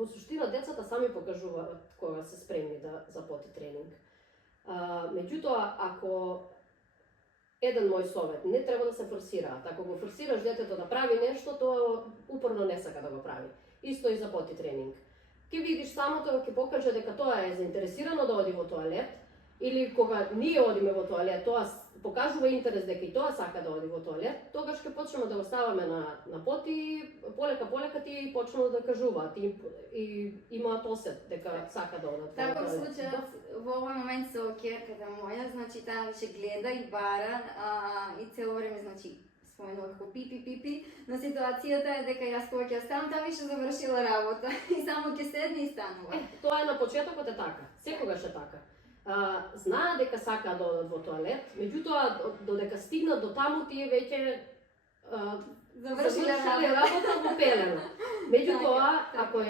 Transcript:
во суштина децата сами покажуваат кога се спремни за поти тренинг. Меѓутоа, ако еден мој совет, не треба да се форсираат. Ако го форсираш детето да прави нешто, тоа упорно не сака да го прави. Исто и за поти тренинг. Ќе видиш само тоа ќе покаже дека тоа е заинтересирано да оди во тоалет, или кога ние одиме во тоалет, тоа покажува интерес дека и тоа сака да оди во тоалет, тогаш ќе почнеме да го ставаме на поти, полека тие почнуваат да кажуваат и имаат осет дека сака да одат. Таков случај во овој момент со ќерката моја, значи таа више гледа и бара и цело време значи споменувах по пипи, но ситуацијата е дека јас кога ќе станам, таа више завршила работа и само ќе седне и станува. Тоа е на почетокот е така, секогаш е така. Знаат дека сакаат да одат во тоалет, меѓутоа додека стигнат до таму тие веќе завршиле работа во пелена. Меѓутоа, ако